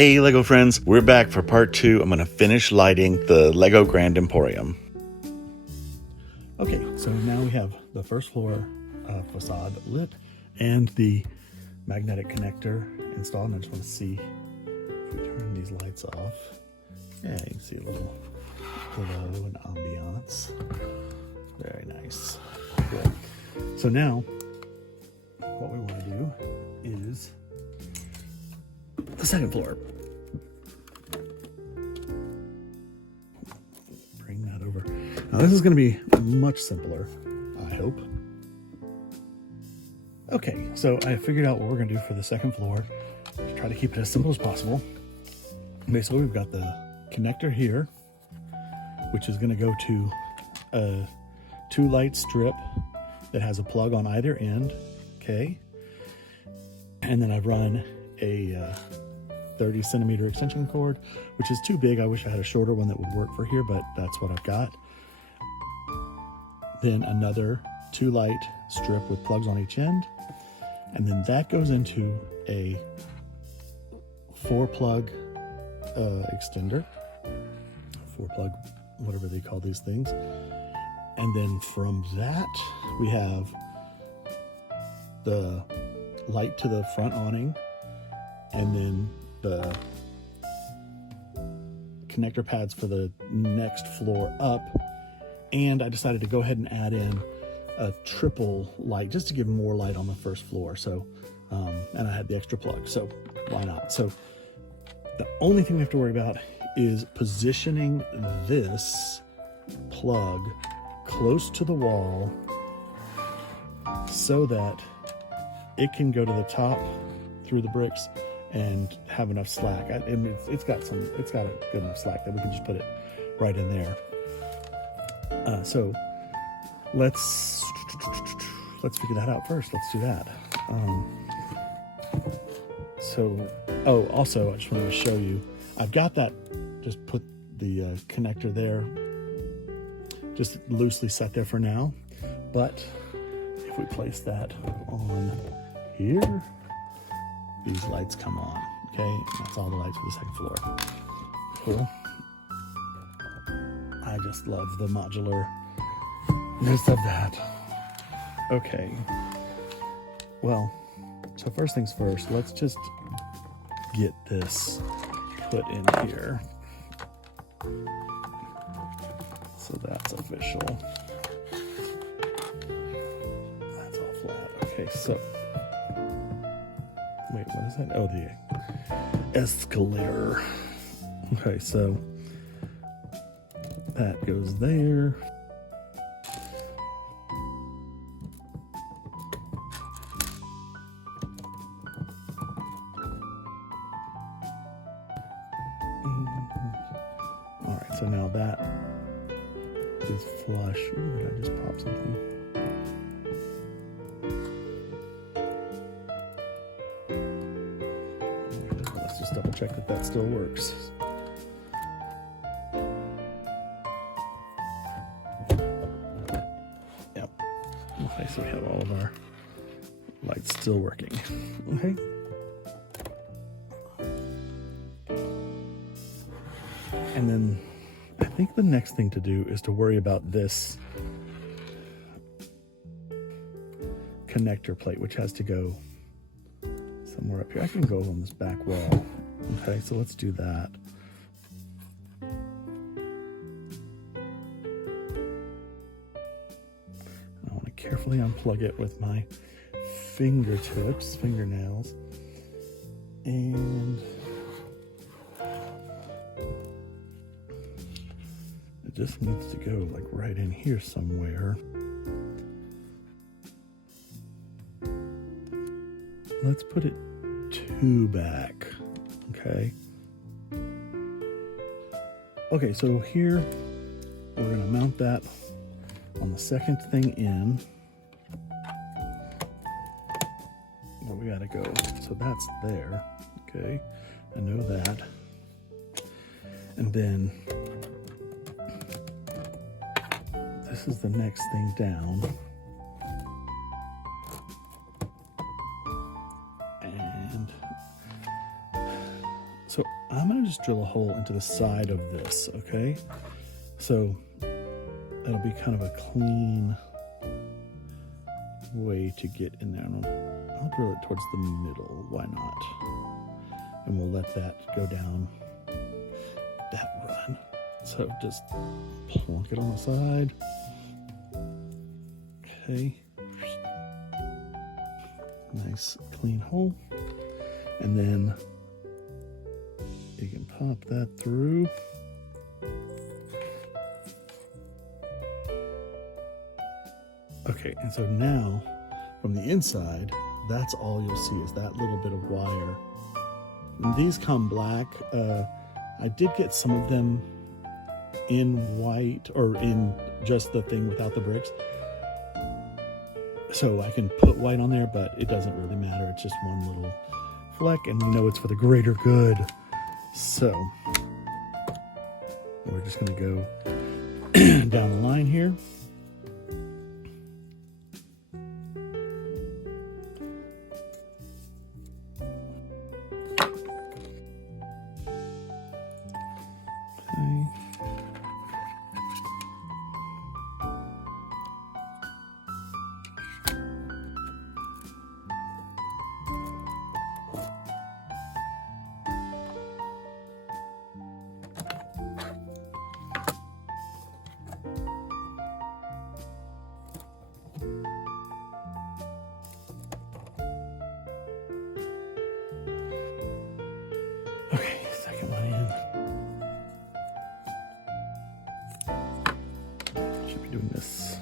Hey Lego friends, we're back for part 2. I'm going to finish lighting the Lego Grand Emporium. Okay, so now we have the first floor facade lit and the magnetic connector installed. And I just want to see if we turn these lights off. Yeah, you can see a little glow and ambiance. Very nice. Good. So now what we want to do is the second floor. Bring that over. Now this is going to be much simpler, I hope. Okay, so I figured out what we're going to do for the second floor. Try to keep it as simple as possible. Basically, we've got the connector here, which is going to go to a 2-light strip that has a plug on either end. Okay, and then I've run a 30 centimeter extension cord, which is too big. I wish I had a shorter one that would work for here, but that's what I've got. Then another 2-light strip with plugs on each end, and then that goes into a 4-plug extender, 4-plug, whatever they call these things. And then from that, we have the light to the front awning, and then the connector pads for the next floor up. And I decided to go ahead and add in a triple light just to give more light on the first floor. So, and I had the extra plug, so why not? So the only thing we have to worry about is positioning this plug close to the wall so that it can go to the top through the bricks and have enough slack. It's got a good enough slack that we can just put it right in there. So let's figure that out first. Let's do that. Also I just wanted to show you, I've got that, just put the connector there, just loosely set there for now. But if we place that on here, these lights come on. Okay, that's all the lights for the second floor. Cool. I just love the modularness of that. Okay, well, so first things first, let's just get this put in here. So that's official. That's all flat. Okay, so wait, what is that? Oh, the escalator. Okay, so that goes there. All right, so now that is flush. Ooh, did I just pop something? Let's just double check that that still works. Yep. Okay, so we have all of our lights still working. Okay. And then I think the next thing to do is to worry about this connector plate, which has to go somewhere up here. I can go on this back wall. Okay, so let's do that. I want to carefully unplug it with my fingernails. And it just needs to go like right in here somewhere. Let's put it 2 back, okay? Okay, so here we're gonna mount that on the second thing in. Well, we gotta go, so that's there, okay? I know that. And then this is the next thing down. And So I'm gonna just drill a hole into the side of this, okay? So that'll be kind of a clean way to get in there. I'll drill it towards the middle, why not? And we'll let that go down that run. So just plunk it on the side. Okay. Nice clean hole. And then you can pop that through. Okay, and so now from the inside, that's all you'll see is that little bit of wire. And these come black. I did get some of them in white or in just the thing without the bricks. So I can put white on there, but it doesn't really matter. It's just one little fleck, and we know it's for the greater good. So we're just going to go down the line here. Okay. Okay, second one in. Should be doing this.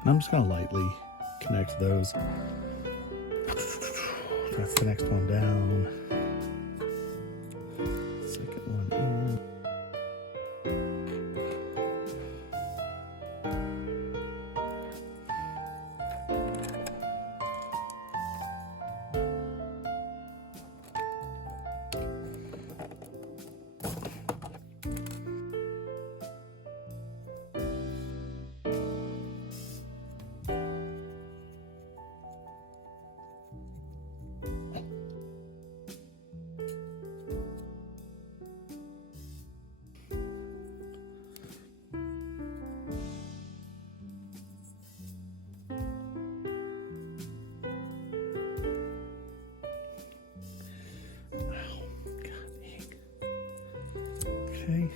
And I'm just going to lightly connect those. That's the next one down. Second one in. Okay.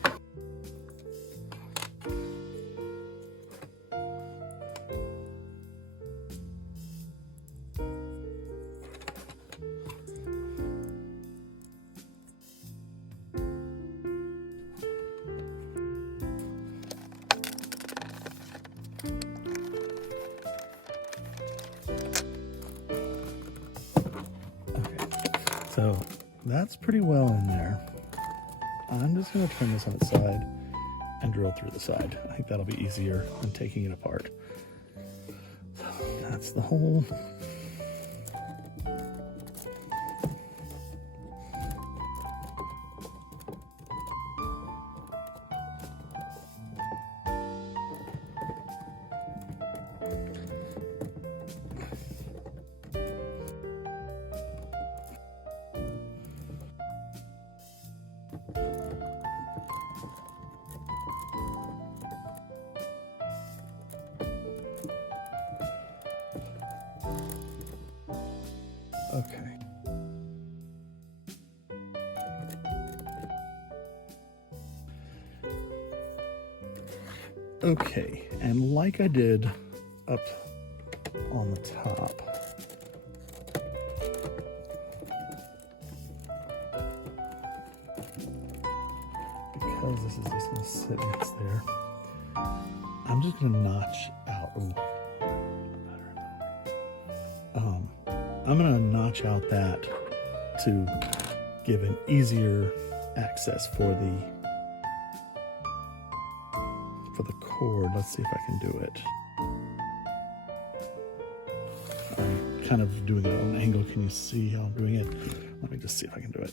So that's pretty well in there. I'm just going to turn this on its side and drill through the side. I think that'll be easier than taking it apart. So that's the hole. Okay. Okay, and like I did up on the top, because this is just going to sit next there, I'm just going to notch out. Ooh, I'm going to notch out that to give an easier access for the cord. Let's see if I can do it. I'm kind of doing it at an angle. Can you see how I'm doing it? Let me just see if I can do it.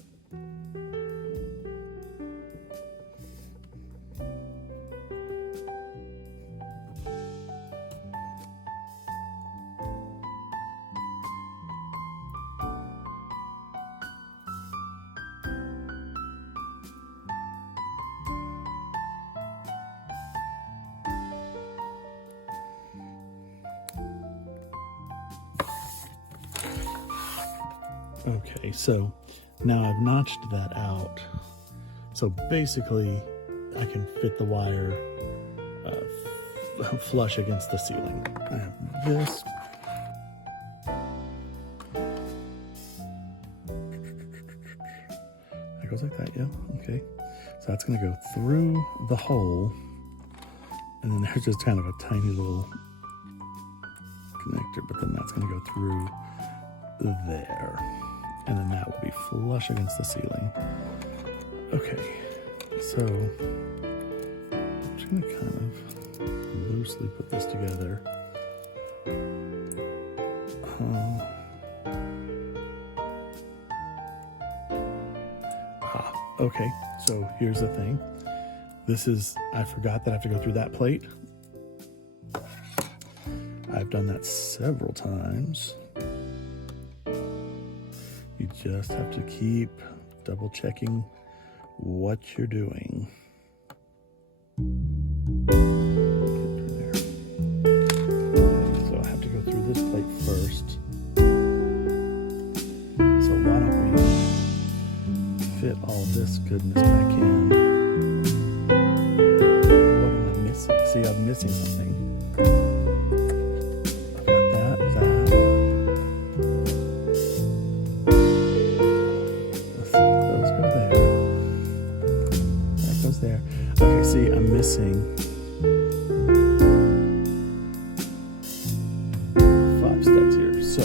Okay, so now I've notched that out. So basically, I can fit the wire flush against the ceiling. I have this. That goes like that, yeah, okay. So that's gonna go through the hole, and then there's just kind of a tiny little connector, but then that's gonna go through there. And then that will be flush against the ceiling. Okay, so I'm just gonna kind of loosely put this together. Okay, so here's the thing. I forgot that I have to go through that plate. I've done that several times. You just have to keep double checking what you're doing. Get through there. Okay, so I have to go through this plate first. So why don't we fit all this goodness back in? What am I missing? See, I'm missing something. I've got that. Let's see, those go there. That goes there. Okay, see, I'm missing 5 steps here. So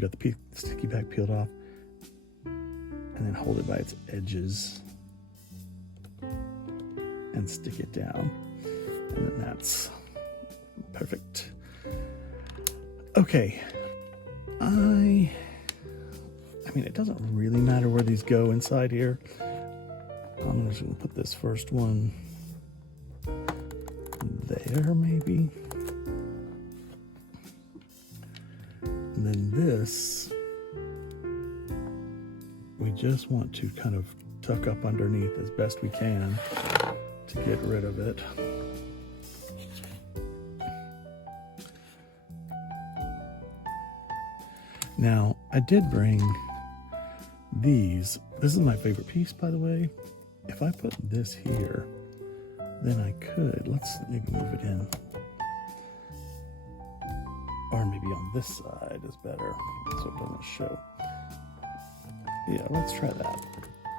you got the sticky pack peeled off, and then hold it by its edges and stick it down, and then that's perfect. Okay, I mean, it doesn't really matter where these go inside here. I'm just gonna put this first one there, maybe. And then this, we just want to kind of tuck up underneath as best we can to get rid of it. Now, I did bring these. This is my favorite piece, by the way. If I put this here, then I could, let's maybe move it in. Or maybe on this side is better, so it doesn't show. Yeah, let's try that.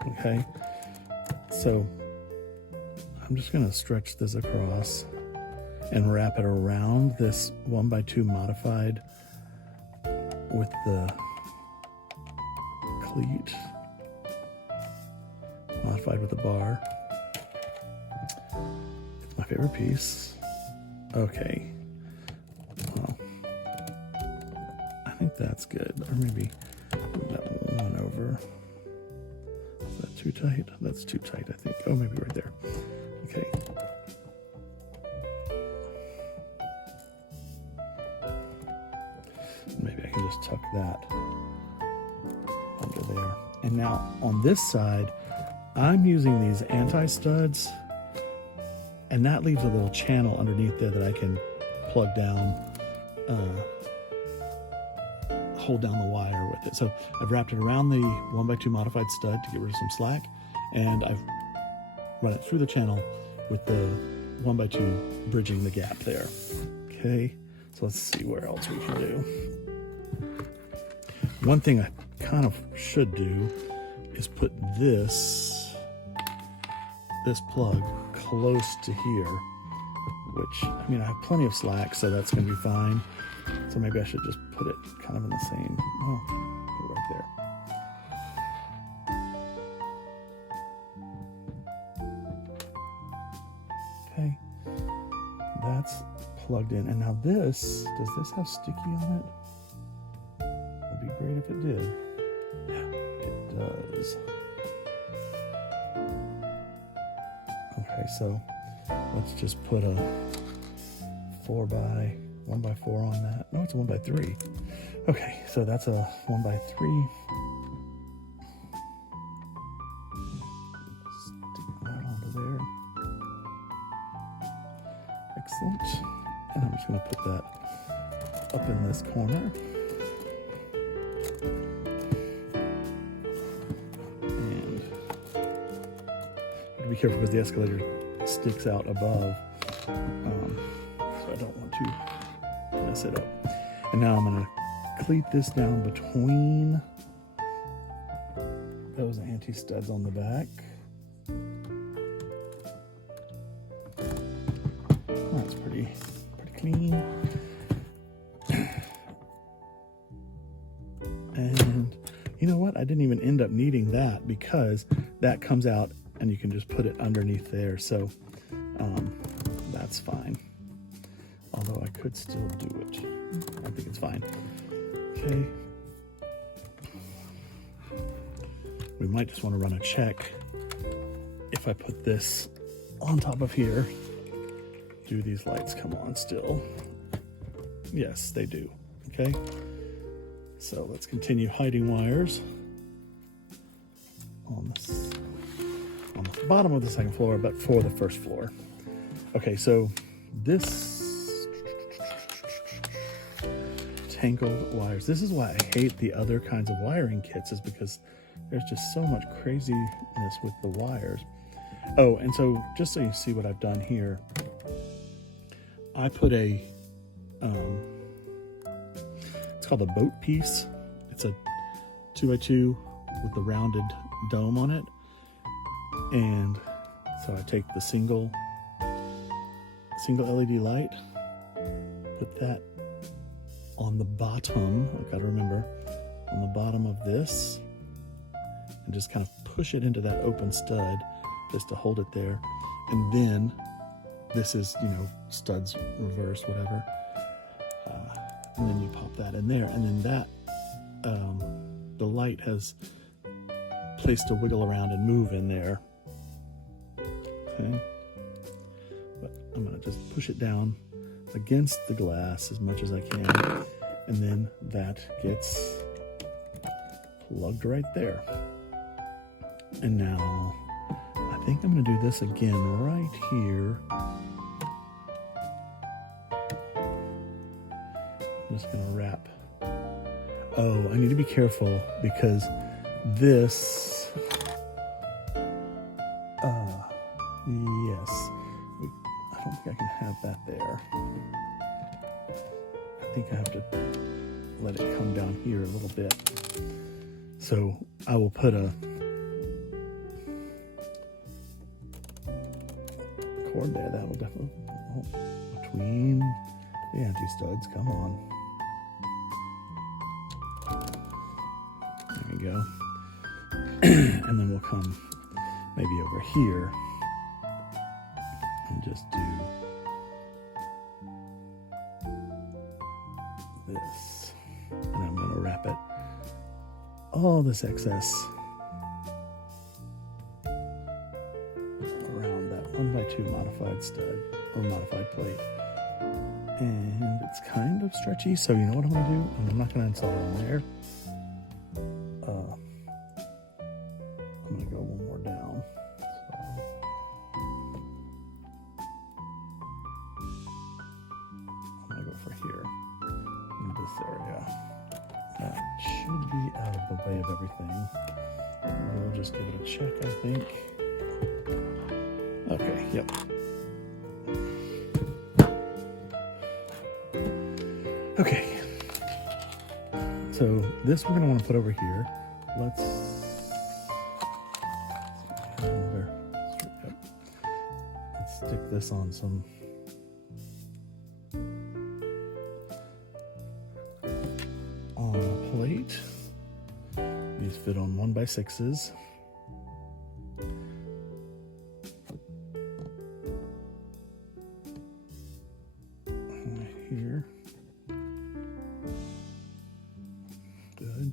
Okay, so I'm just gonna stretch this across and wrap it around this 1x2 modified with the cleat, modified with the bar. It's my favorite piece. Okay, well, I think that's good. Or maybe move that one over. Is that too tight? That's too tight, I think. Oh, maybe right there. Okay. Maybe I can just tuck that under there. And now on this side, I'm using these anti-studs, and that leaves a little channel underneath there that I can plug down, hold down the wire with it. So I've wrapped it around the 1x2 modified stud to get rid of some slack, and I've run it through the channel with the 1x2 bridging the gap there. Okay, so let's see where else we can do. One thing I kind of should do is put this plug close to here, which, I mean, I have plenty of slack, so that's going to be fine. So maybe I should just put it kind of in the same, oh, put it right there. Okay, that's plugged in. And now this, does this have sticky on it? It'd be great if it did. Yeah, it does. Okay, so let's just put a 1x4 on that. No, it's a 1x3. Okay, so that's a 1x3. Stick that onto there. Excellent. And I'm just going to put that up in this corner. And be careful because the escalator sticks out above. So I don't want to mess it up. And now I'm going to cleat this down between those anti-studs on the back. That's pretty clean. And you know what? I didn't even end up needing that because that comes out and you can just put it underneath there. So that's fine. Although I could still do it. I think it's fine. Okay. We might just want to run a check. If I put this on top of here, do these lights come on still? Yes, they do. Okay. So let's continue hiding wires on the bottom of the second floor, but for the first floor. Okay, so this tangled wires. This is why I hate the other kinds of wiring kits, is because there's just so much craziness with the wires. Oh, and so just so you see what I've done here, I put a, it's called a boat piece. It's a 2x2 with the rounded dome on it. And so I take the single LED light, put that on the bottom, I've got to remember, on the bottom of this and just kind of push it into that open stud just to hold it there. And then this is, you know, studs reverse, whatever. And then you pop that in there, and then that, the light has place to wiggle around and move in there. Okay. But I'm gonna just push it down against the glass as much as I can, and then that gets plugged right there. And now I think I'm gonna do this again right here. I'm just gonna wrap. Oh, I need to be careful because this, yes, I don't think I can have that there. I think I have to let it come down here a little bit. So I will put a cord there. That will definitely, between the anti-studs, come on. There we go. And then we'll come maybe over here and just do this. And I'm going to wrap it, all this excess, around that 1x2 modified stud or modified plate. And it's kind of stretchy, so you know what I'm going to do? I'm not going to install it on there. I'm going to go one more down. So I'm going to go for here, in this area. That should be out of the way of everything. We'll just give it a check, I think. Okay, yep. Okay, so this we're going to want to put over here. Let's stick this on some on a plate. These fit on 1x6s. Right here. Good.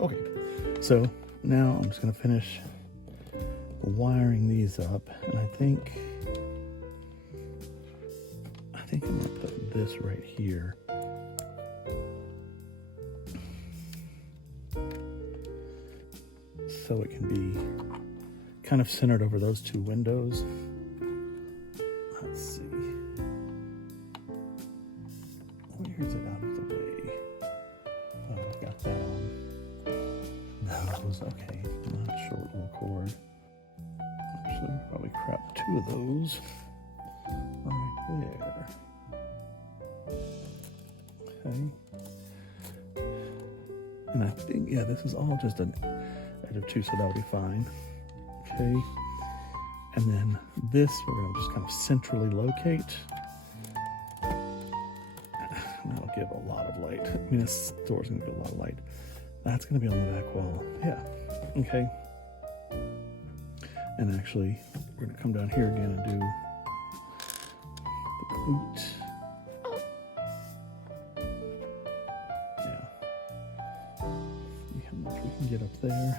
Okay, so now I'm just going to finish wiring these up, and I think I'm going to put this right here. So it can be kind of centered over those two windows. Let's see. Where's it out of the way? Oh, I've got that on. Those, okay. Not short little cord. Actually, we probably crop two of those right there. Okay. And I think, yeah, this is all just an edge of two, so that'll be fine. Okay. And then this, we're going to just kind of centrally locate. That'll give a lot of light. I mean, this door's going to get a lot of light. That's going to be on the back wall. Yeah. Okay. And actually, we're going to come down here again and do the cleat. Yeah. See how much we can get up there.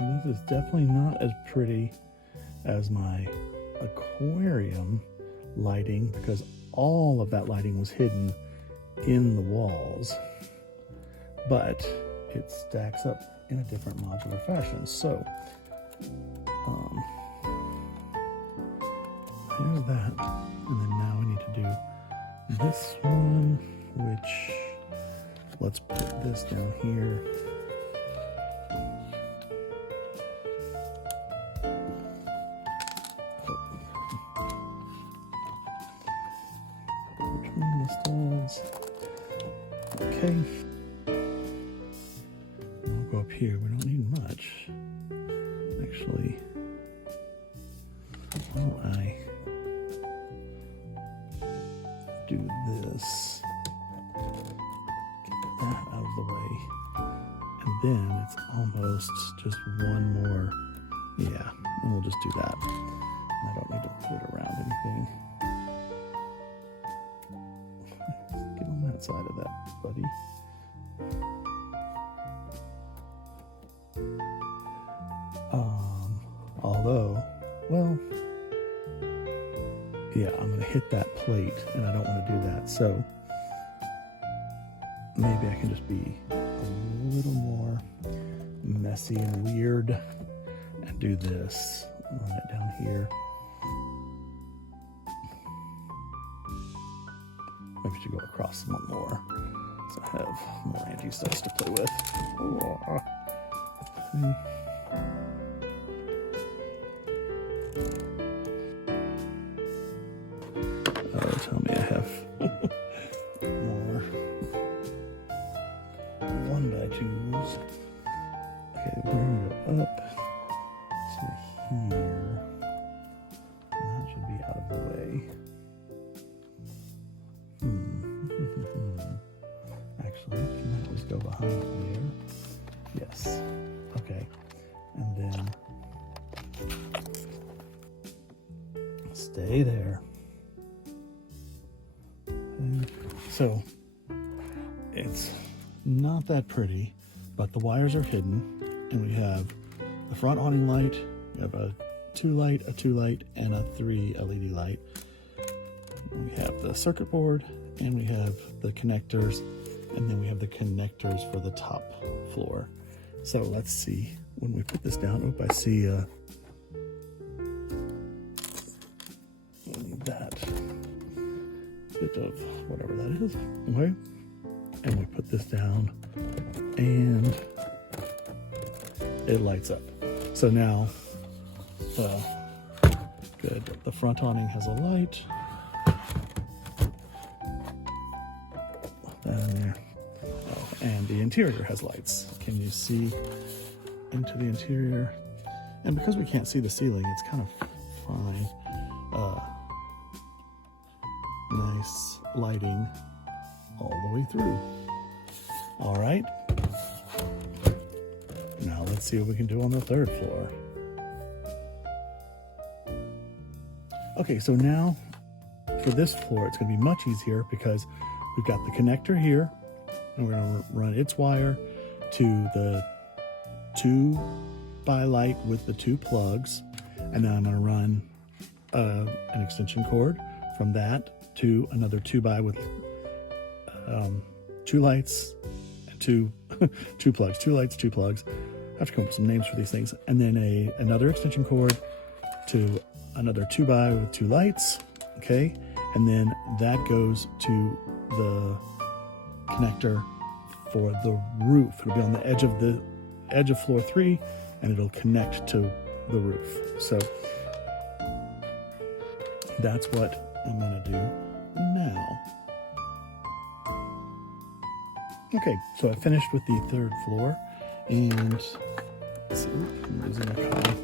Well, this is definitely not as pretty as my aquarium lighting, because all of that lighting was hidden in the walls, but it stacks up in a different modular fashion. So there's that, and then now we need to do this one, which, let's put this down here. Between the studs. Okay. We'll go up here. We don't need much. Actually, why don't I do this? then it's almost just one more. Yeah, and we'll just do that. I don't need to put it around anything. Get on that side of that, buddy. Although, well, yeah, I'm going to hit that plate, and I don't want to do that. So maybe I can just be a little more messy and weird and do this. Run it down here. Maybe we should go across one more, so I have more anti-stuffs to play with. Okay. Oh, tell me I have more one that I choose. Okay, we're gonna go up to here. And that should be out of the way. Actually, can I always go behind there? Yes. Okay. And then stay there. Okay. So it's not that pretty, but the wires are hidden, and we have the front awning light, we have a 2 light, a 2 light, and a 3 LED light. We have the circuit board, and we have the connectors, and then we have the connectors for the top floor. So let's see, when we put this down, I see that bit of whatever that is, okay? And we put this down, and it lights up. So now, good, the front awning has a light. There. Oh, and the interior has lights. Can you see into the interior? And because we can't see the ceiling, it's kind of fine. Nice lighting all the way through. All right. Now let's see what we can do on the 3rd floor. Okay, so now for this floor, it's going to be much easier because we've got the connector here, and we're going to run its wire to the 2 by light with the 2 plugs, and then I'm going to run an extension cord from that to another 2 by with 2 lights and 2 plugs, 2 lights, 2 plugs. I have to come up with some names for these things, and then another extension cord to another 2 by with 2 lights. Okay, and then that goes to the connector for the roof. It'll be on the edge of floor 3, and it'll connect to the roof. So that's what I'm gonna do now. Okay, so I finished with the 3rd floor, and let's see, I'm losing my copy.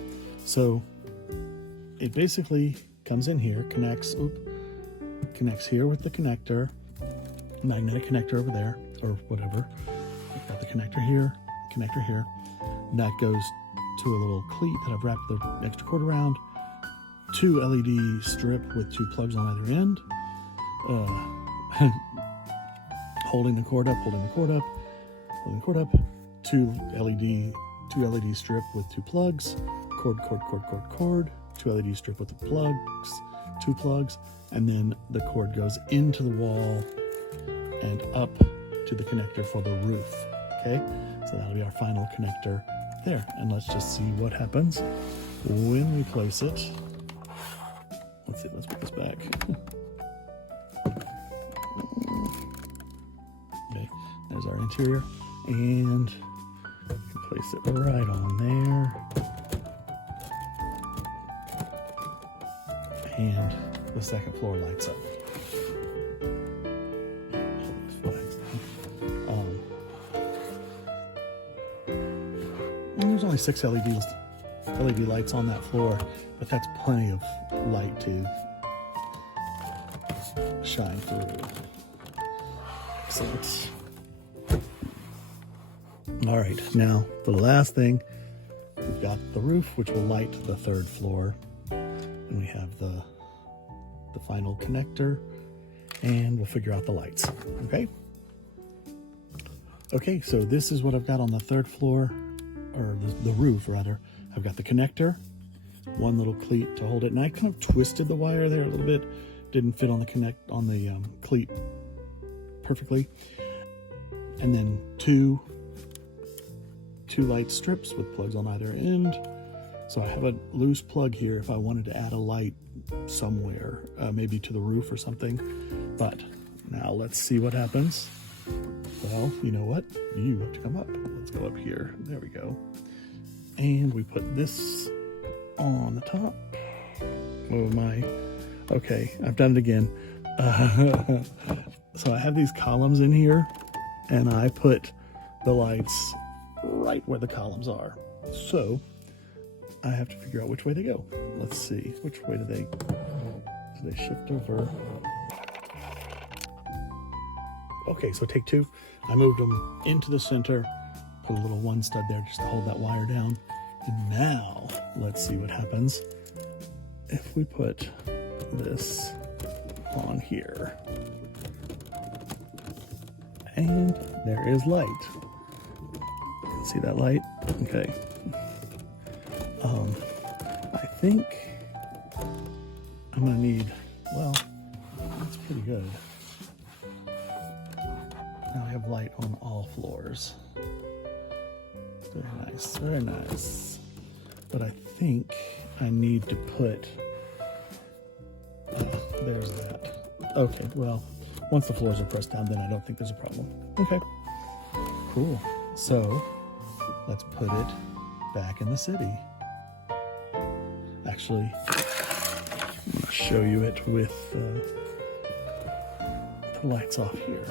So it basically comes in here, connects here with the connector, magnetic connector over there, or whatever. I've got the connector here, and that goes to a little cleat that I've wrapped the extra cord around, 2 LED strip with 2 plugs on either end, holding the cord up, 2 LED strip with 2 plugs, cord, 2 LED strip with the plugs, 2 plugs, and then the cord goes into the wall and up to the connector for the roof. Okay, so that'll be our final connector there. And let's just see what happens when we place it. Let's see, let's put this back. Okay, there's our interior, and we can place it right on there. And the 2nd floor lights up. And there's only 6 LED lights on that floor, but that's plenty of light to shine through. So let's All right, now for the last thing, we've got the roof, which will light the 3rd floor. And we have the final connector, and we'll figure out the lights, okay? Okay, so this is what I've got on the 3rd floor, or the roof rather. I've got the connector, one little cleat to hold it, and I kind of twisted the wire there a little bit. Didn't fit on the cleat perfectly. And then two light strips with plugs on either end. So I have a loose plug here if I wanted to add a light somewhere, maybe to the roof or something. But now let's see what happens. Well, you know what? You have to come up. Let's go up here. There we go. And we put this on the top. Oh my. Okay, I've done it again. So I have these columns in here, and I put the lights right where the columns are. So I have to figure out which way they go. Let's see. Which way do they shift over? Okay, so take 2. I moved them into the center, put a little 1 stud there just to hold that wire down. And now let's see what happens if we put this on here. And there is light. See that light? Okay. I think I'm gonna need, well, that's pretty good. Now I have light on all floors. Very nice, very nice. But I think I need to put, there's that. Okay, well, once the floors are pressed down, then I don't think there's a problem. Okay, cool. So let's put it back in the city. Actually, I'm gonna show you it with the lights off here.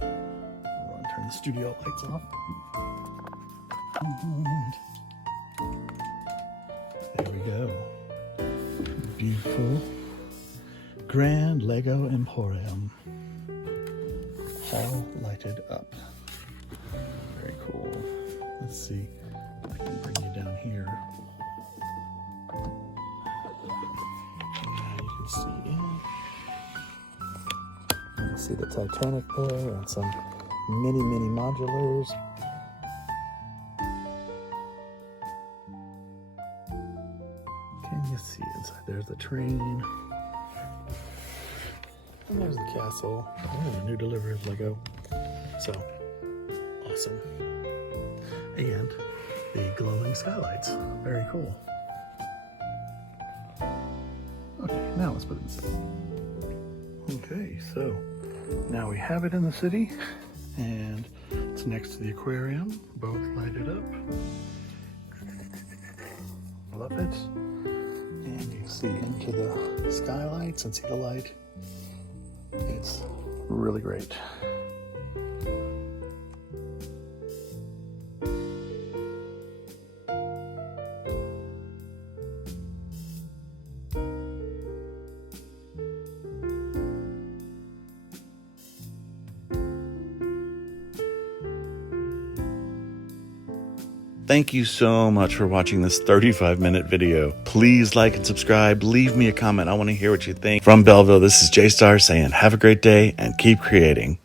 I'll turn the studio lights off. And there we go. Beautiful Grand Lego Emporium. All lighted up. Very cool. Let's see if I can bring you down here. Now you can see in. You can see the Titanic there and some mini modulars. Can you see inside? There's the train. And there's the castle. There's a new delivery of Lego. So, awesome. And the glowing skylights. Very cool. Okay, now let's put it in the city. Okay, so now we have it in the city, and it's next to the aquarium, both lighted up. Love it. And you can see into the skylights and see the light. It's really great. Thank you so much for watching this 35-minute video. Please like and subscribe. Leave me a comment. I want to hear what you think. From Belleville, this is J-Star saying have a great day and keep creating.